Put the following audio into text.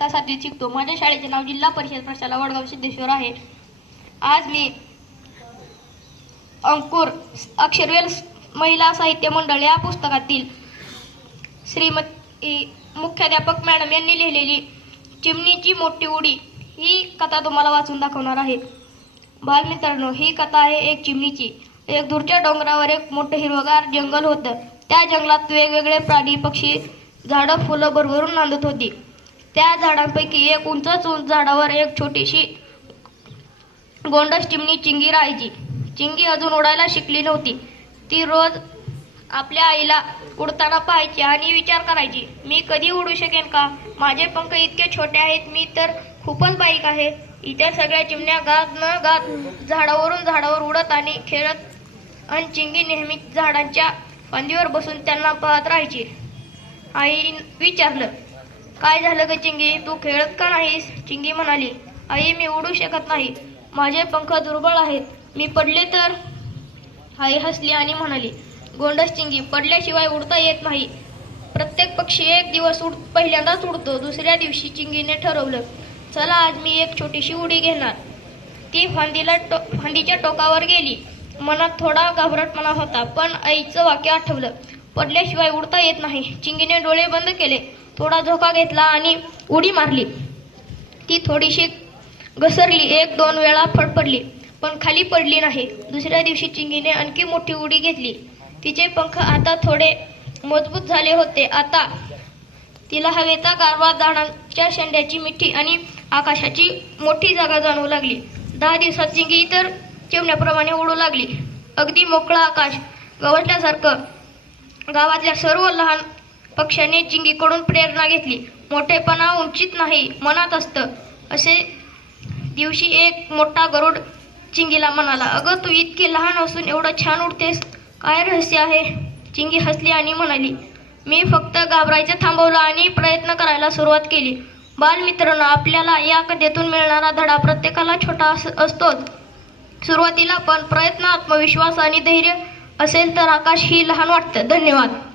तासातील शिकतो. माझ्या शाळेचे नाव जिल्हा परिषद प्रशाला वडगाव सिद्धेश्वर आहे. आज मी अंकुर अक्षरवेल महिला साहित्य मंडळ या पुस्तकातील श्रीमती मुख्याध्यापक मॅडम यांनी लिहिलेली चिमणीची मोठी उडी ही कथा तुम्हाला वाचून दाखवणार आहे. बालमित्रांनो ही कथा आहे एक चिमणीची. एक दूरच्या डोंगरावर एक मोठं हिरवगार जंगल होतं. त्या जंगलात वेगवेगळे प्राणी पक्षी झाडं फुलं भरभरून नांदत होती. त्या झाडांपैकी एक उंचच उंच झाडावर एक छोटीशी गोंडस चिमणी चिंगी राहायची. चिंगी अजून उडायला शिकली नव्हती. ती रोज आपल्या आईला उडताना पाहायची आणि विचार करायची मी कधी उडू शकेन का? माझे पंख इतके छोटे आहेत मी तर खूपच बाईक आहे इतर सगळ्या चिमण्या गात न गात झाडावरून झाडावर उडत आणि खेळत आणि चिंगी नेहमी झाडांच्या फांदीवर बसून त्यांना पाहत राहायची. आई विचारलं काय झालं ग चिंगी? तू खेळत का नाहीस? चिंगी म्हणाली आई मी उडू शकत नाही. माझे पंख दुर्बळ आहेत. मी पडले तर? आई हसली आणि म्हणाली गोंडस चिंगी पडल्याशिवाय उडता येत नाही. प्रत्येक पक्षी एक दिवस उड पहिल्यांदाच उडतो. दुसऱ्या दिवशी चिंगीने ठरवलं चला आज मी एक छोटीशी उडी घेणार. ती फांदीला टो फांदीच्या टोकावर गेली. मनात थोडा घाबरटपणा होता पण आईचं वाक्य आठवलं पडल्याशिवाय उडता येत नाही. चिंगीने डोळे बंद केले. थोडा झोका घेतला आणि उडी मारली. ती थोडीशी घसरली. एक दोन वेळा फडफडली पण खाली पडली नाही. दुसऱ्या दिवशी चिंगीने आणखी मोठी उडी घेतली. तिचे पंख आता थोडे मजबूत झाले होते. आता तिला हवेचा गारवा झाडांच्या शेंड्याची मिठी आणि आकाशाची मोठी जागा जाणवू लागली. दहा दिवसात चिंगी इतर चिमण्याप्रमाणे उडू लागली. अगदी मोकळं आकाश गवटल्यासारखं गावातल्या सर्व लहान पक्षाने चिंगीकडून प्रेरणा घेतली. मोठेपणा उंचीत नाही मनात असतं. असे दिवशी एक मोठा गरुड चिंगीला म्हणाला अगं तू इतकी लहान असून एवढं छान उडतेस. काय रहस्य आहे? चिंगी हसली आणि म्हणाली मी फक्त घाबरायचं थांबवलं आणि प्रयत्न करायला सुरुवात केली. बालमित्रांनो आपल्याला या कथेतून मिळणारा धडा प्रत्येकाला छोटा असतोच. सुरुवातीला पण प्रयत्न आत्मविश्वास आणि धैर्य असेल तर आकाश ही लहान वाटतं. धन्यवाद.